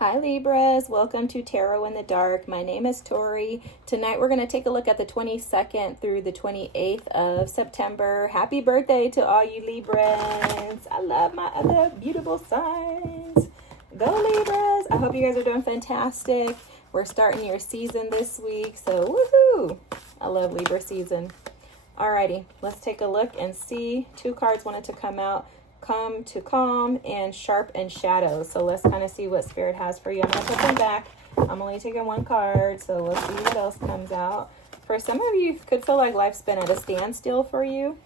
Hi Libras, welcome to Tarot in the Dark. My name is Tori. Tonight we're going to take a look at the 22nd through the 28th of September. Happy birthday to all you Libras. I love my other beautiful signs. Go Libras. I hope you guys are doing fantastic. We're starting your season this week, so woohoo. I love Libra season. Alrighty, let's take a look and see. Two cards wanted to come out. Come to calm and sharp and shadows. So let's kind of see what spirit has for you. I'm going to put them back. I'm only taking one card, so let's see what else comes out. For some of you, could feel like life's been at a standstill for you.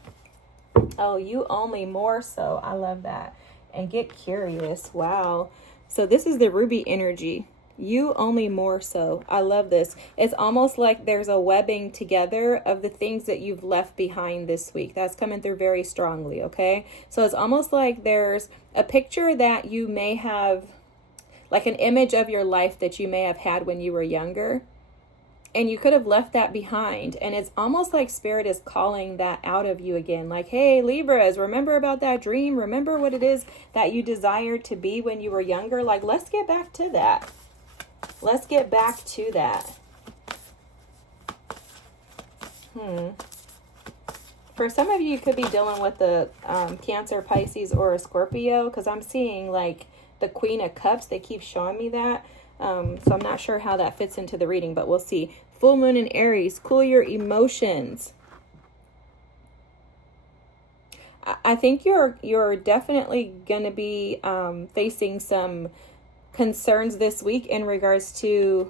Oh, you only more so. I love that. And get curious. Wow. So this is the ruby energy. You only more so. I love this. It's almost like there's a webbing together of the things that you've left behind this week. That's coming through very strongly, okay? So it's almost like there's a picture that you may have, like an image of your life that you may have had when you were younger. And you could have left that behind. And it's almost like spirit is calling that out of you again. Like, hey, Libras, remember about that dream? Remember what it is that you desired to be when you were younger? Like, let's get back to that. Let's get back to that. For some of you, you could be dealing with the Cancer, Pisces, or a Scorpio, because I'm seeing like the Queen of Cups. They keep showing me that. So I'm not sure how that fits into the reading, but we'll see. Full moon in Aries, cool your emotions. I think you're definitely going to be facing some concerns this week in regards to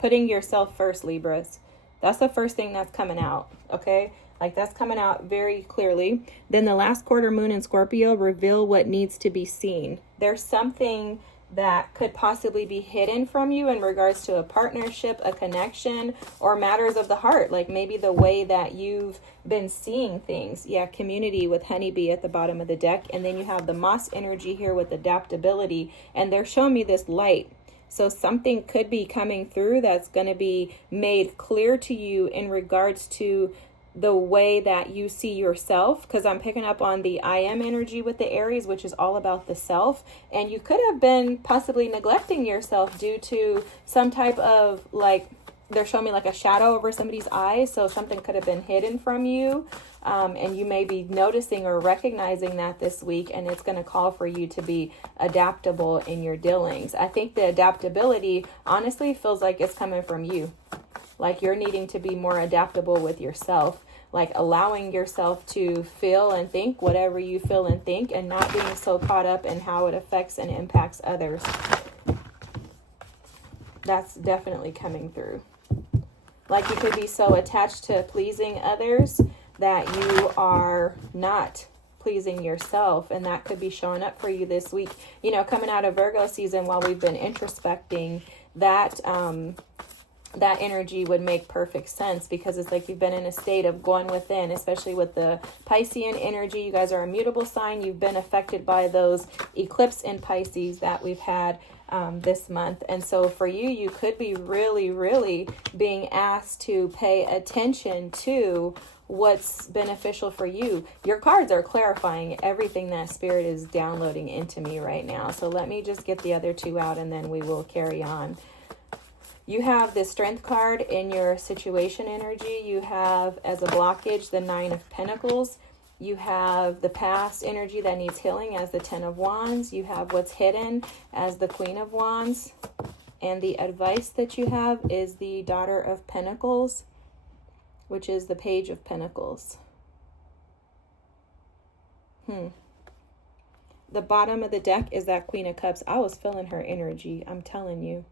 putting yourself first, Libras. That's the first thing that's coming out, okay? Like that's coming out very clearly. Then the last quarter moon in Scorpio, reveal what needs to be seen. There's something that could possibly be hidden from you in regards to a partnership, a connection, or matters of the heart. Like maybe the way that you've been seeing things. Yeah, community with honeybee at the bottom of the deck. And then you have the moss energy here with adaptability. And they're showing me this light. So something could be coming through that's going to be made clear to you in regards to the way that you see yourself, because I'm picking up on the I am energy with the Aries, which is all about the self. And you could have been possibly neglecting yourself due to some type of, like, they're showing me like a shadow over somebody's eyes. So something could have been hidden from you. And you may be noticing or recognizing that this week, and it's going to call for you to be adaptable in your dealings. I think the adaptability honestly feels like it's coming from you. Like you're needing to be more adaptable with yourself, like allowing yourself to feel and think whatever you feel and think, and not being so caught up in how it affects and impacts others. That's definitely coming through. Like you could be so attached to pleasing others that you are not pleasing yourself, and that could be showing up for you this week. You know, coming out of Virgo season, while we've been introspecting, that energy would make perfect sense, because it's like you've been in a state of going within, especially with the Piscean energy. You guys are a mutable sign. You've been affected by those eclipse in Pisces that we've had this month. And so for you, you could be really, really being asked to pay attention to what's beneficial for you. Your cards are clarifying everything that spirit is downloading into me right now. So let me just get the other two out and then we will carry on. You have the Strength card in your situation energy. You have, as a blockage, the Nine of Pentacles. You have the past energy that needs healing as the Ten of Wands. You have what's hidden as the Queen of Wands. And the advice that you have is the Daughter of Pentacles, which is the Page of Pentacles. The bottom of the deck is that Queen of Cups. I was feeling her energy. I'm telling you.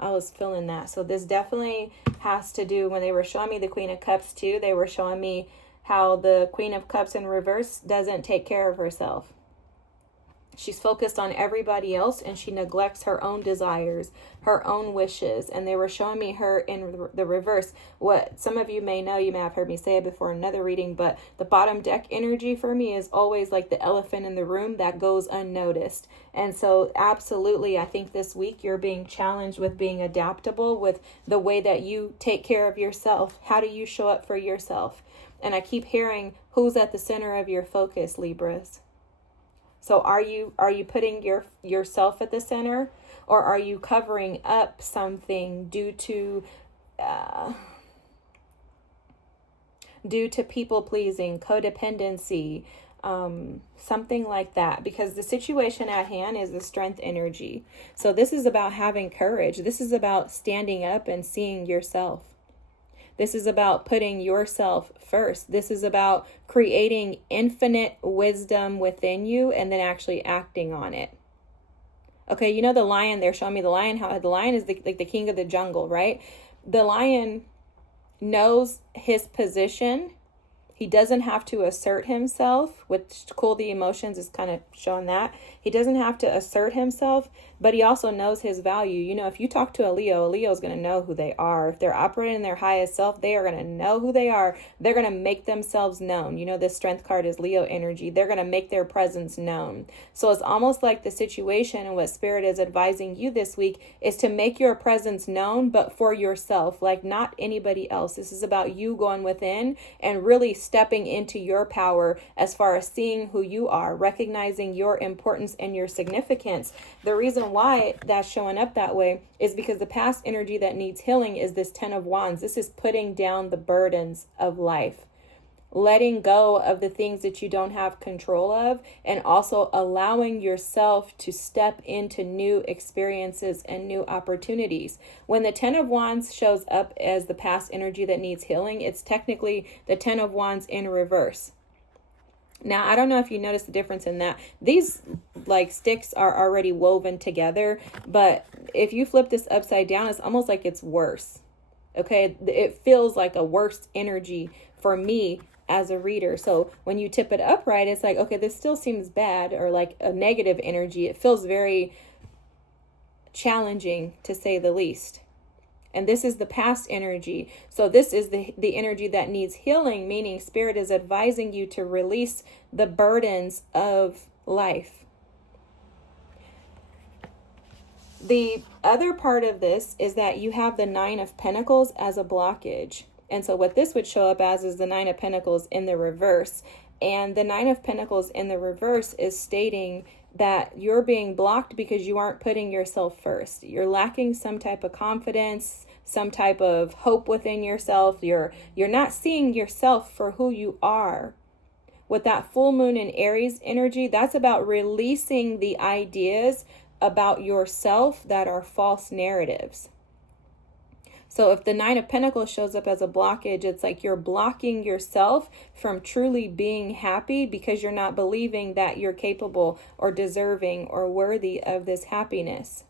I was feeling that. So this definitely has to do, when they were showing me the Queen of Cups too, they were showing me how the Queen of Cups in reverse doesn't take care of herself. She's focused on everybody else and she neglects her own desires, her own wishes. And they were showing me her in the reverse. What some of you may know, you may have heard me say it before in another reading, but the bottom deck energy for me is always like the elephant in the room that goes unnoticed. And so absolutely, I think this week you're being challenged with being adaptable with the way that you take care of yourself. How do you show up for yourself? And I keep hearing, who's at the center of your focus, Libras? So are you putting yourself at the center? Or are you covering up something due to people pleasing, codependency, something like that? Because the situation at hand is the strength energy. So this is about having courage. This is about standing up and seeing yourself. This is about putting yourself first. This is about creating infinite wisdom within you and then actually acting on it. Okay, you know the lion, they're showing me the lion, how the lion is the king of the jungle, right? The lion knows his position. He doesn't have to assert himself, which Cool the Emotions is kind of showing that. He doesn't have to assert himself, but he also knows his value. You know, if you talk to a Leo is going to know who they are. If they're operating in their highest self, they are going to know who they are. They're going to make themselves known. You know, this strength card is Leo energy. They're going to make their presence known. So it's almost like the situation and what Spirit is advising you this week is to make your presence known, but for yourself, like not anybody else. This is about you going within and really stepping into your power as far as seeing who you are, recognizing your importance and your significance. The reason why that's showing up that way is because the past energy that needs healing is this 10 of Wands. This is putting down the burdens of life, letting go of the things that you don't have control of, and also allowing yourself to step into new experiences and new opportunities. When the 10 of Wands shows up as the past energy that needs healing, it's technically the 10 of Wands in reverse. Now, I don't know if you notice the difference in that. These like sticks are already woven together, but if you flip this upside down, it's almost like it's worse. Okay, it feels like a worse energy for me as a reader. So when you tip it upright, it's like, okay, this still seems bad, or like a negative energy. It feels very challenging, to say the least. And this is the past energy. So this is the energy that needs healing, meaning Spirit is advising you to release the burdens of life. The other part of this is that you have the 9 of Pentacles as a blockage. And so what this would show up as is the 9 of Pentacles in the reverse. And the 9 of Pentacles in the reverse is stating that you're being blocked because you aren't putting yourself first. You're lacking some type of confidence, some type of hope within yourself. You're not seeing yourself for who you are. With that full moon in Aries energy, that's about releasing the ideas about yourself that are false narratives. So if the 9 of Pentacles shows up as a blockage, it's like you're blocking yourself from truly being happy because you're not believing that you're capable or deserving or worthy of this happiness.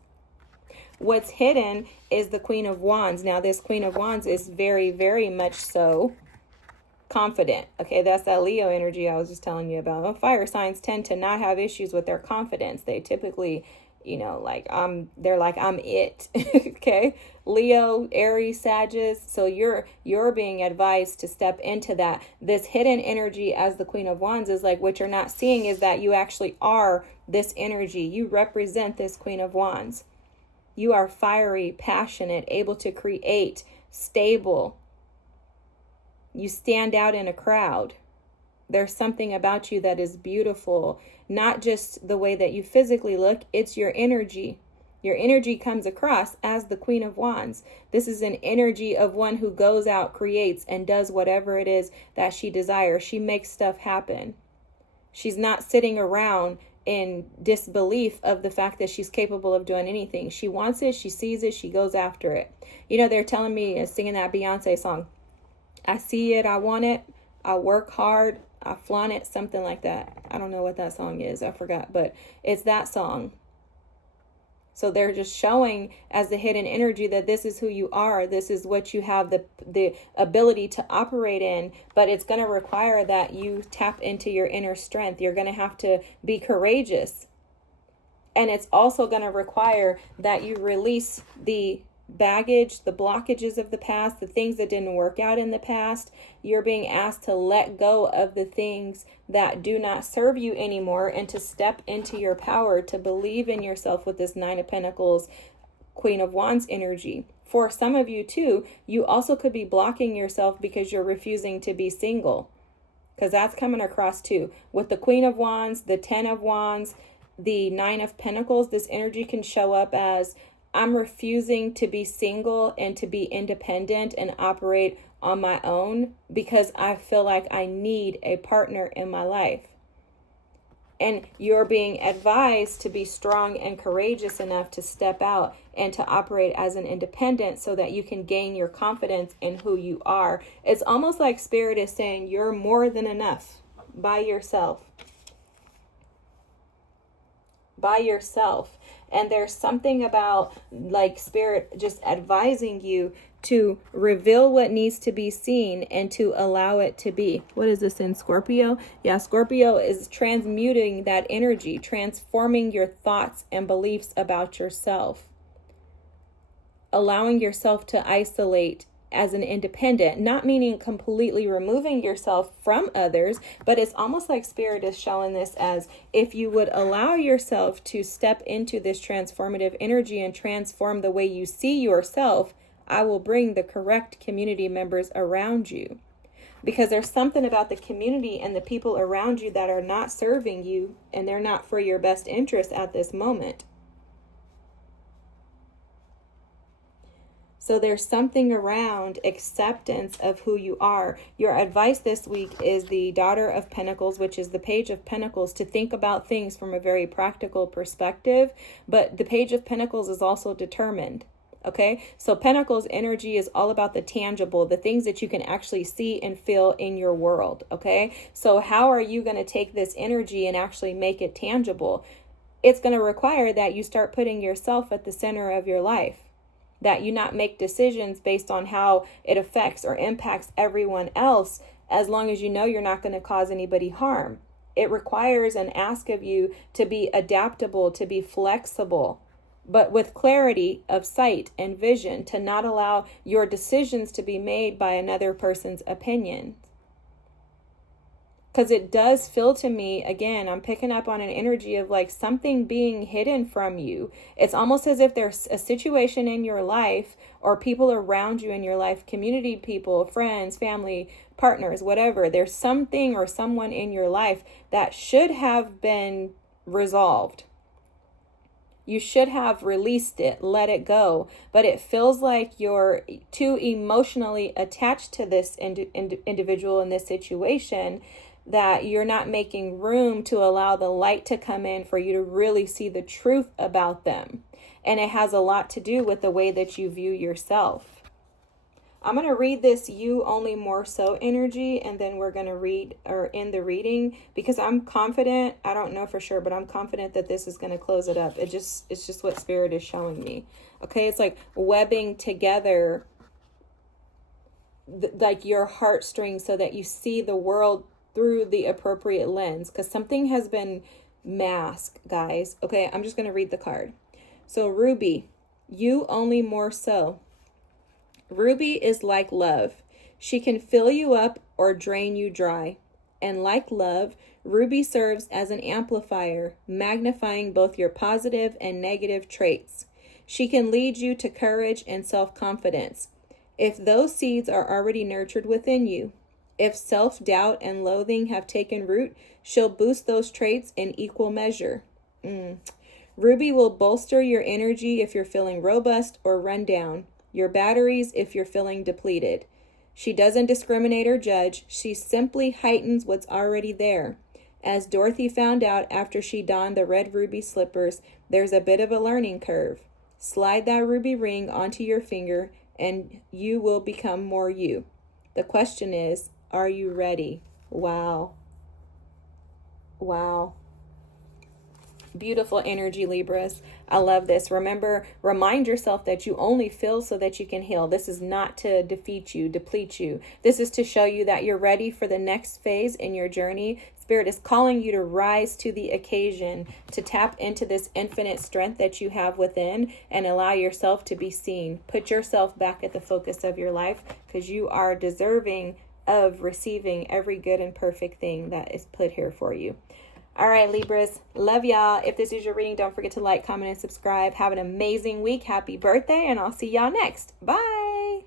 What's hidden is the Queen of Wands. Now, this Queen of Wands is very, very much so confident. Okay, that's that Leo energy I was just telling you about. Well, fire signs tend to not have issues with their confidence. They typically, you know, like they're like, I'm it. Okay, Leo, Aries, Sagittarius. So you're being advised to step into that. This hidden energy as the Queen of Wands is like, what you're not seeing is that you actually are this energy. You represent this Queen of Wands. You are fiery, passionate, able to create, stable. You stand out in a crowd. There's something about you that is beautiful, not just the way that you physically look, it's your energy. Your energy comes across as the Queen of Wands. This is an energy of one who goes out, creates, and does whatever it is that she desires. She makes stuff happen. She's not sitting around in disbelief of the fact that she's capable of doing anything. She wants it, she sees it, she goes after it. You know, they're telling me, singing that Beyonce song, I see it, I want it, I work hard, I flaunt it, something like that. I don't know what that song is, I forgot, but it's that song. So they're just showing as the hidden energy that this is who you are. This is what you have the ability to operate in, but it's going to require that you tap into your inner strength. You're going to have to be courageous. And it's also going to require that you release the baggage, the blockages of the past, the things that didn't work out in the past. You're being asked to let go of the things that do not serve you anymore and to step into your power, to believe in yourself with this 9 of Pentacles, Queen of Wands energy. For some of you too, you also could be blocking yourself because you're refusing to be single, because that's coming across too. With the Queen of Wands, the 10 of Wands, the Nine of Pentacles, this energy can show up as I'm refusing to be single and to be independent and operate on my own because I feel like I need a partner in my life. And you're being advised to be strong and courageous enough to step out and to operate as an independent so that you can gain your confidence in who you are. It's almost like Spirit is saying you're more than enough by yourself. By yourself. And there's something about like Spirit just advising you to reveal what needs to be seen and to allow it to be. What is this in Scorpio? Yeah, Scorpio is transmuting that energy, transforming your thoughts and beliefs about yourself. Allowing yourself to isolate as an independent, not meaning completely removing yourself from others, but it's almost like Spirit is showing this as if you would allow yourself to step into this transformative energy and transform the way you see yourself, I will bring the correct community members around you. Because there's something about the community and the people around you that are not serving you and they're not for your best interest at this moment. So there's something around acceptance of who you are. Your advice this week is the Daughter of Pentacles, which is the Page of Pentacles, to think about things from a very practical perspective. But the Page of Pentacles is also determined. Okay, so Pentacles energy is all about the tangible, the things that you can actually see and feel in your world. Okay, so how are you going to take this energy and actually make it tangible? It's going to require that you start putting yourself at the center of your life, that you not make decisions based on how it affects or impacts everyone else, as long as you know you're not going to cause anybody harm. It requires an ask of you to be adaptable, to be flexible, but with clarity of sight and vision, to not allow your decisions to be made by another person's opinion. Because it does feel to me, again, I'm picking up on an energy of like something being hidden from you. It's almost as if there's a situation in your life or people around you in your life, community people, friends, family, partners, whatever. There's something or someone in your life that should have been resolved. You should have released it, let it go. But it feels like you're too emotionally attached to this individual in this situation, that you're not making room to allow the light to come in for you to really see the truth about them. And it has a lot to do with the way that you view yourself. I'm going to read this You Only More So energy, and then we're going to read or end the reading, because I'm confident, I don't know for sure, but I'm confident that this is going to close it up. It's just what Spirit is showing me. Okay, it's like webbing together like your heartstrings so that you see the world through the appropriate lens, because something has been masked, guys. Okay, I'm just going to read the card. So Ruby, You Only More So. Ruby is like love. She can fill you up or drain you dry. And like love, Ruby serves as an amplifier, magnifying both your positive and negative traits. She can lead you to courage and self-confidence. If those seeds are already nurtured within you, if self-doubt and loathing have taken root, she'll boost those traits in equal measure. Ruby will bolster your energy if you're feeling robust or run down, your batteries if you're feeling depleted. She doesn't discriminate or judge. She simply heightens what's already there. As Dorothy found out after she donned the red ruby slippers, there's a bit of a learning curve. Slide that ruby ring onto your finger and you will become more you. The question is, are you ready? Wow. Wow. Beautiful energy, Libras. I love this. Remember, remind yourself that you only feel so that you can heal. This is not to defeat you, deplete you. This is to show you that you're ready for the next phase in your journey. Spirit is calling you to rise to the occasion, to tap into this infinite strength that you have within and allow yourself to be seen. Put yourself back at the focus of your life, because you are deserving of receiving every good and perfect thing that is put here for you. All right, Libras, love y'all. If this is your reading, don't forget to like, comment, and subscribe. Have an amazing week. Happy birthday, and I'll see y'all next. Bye.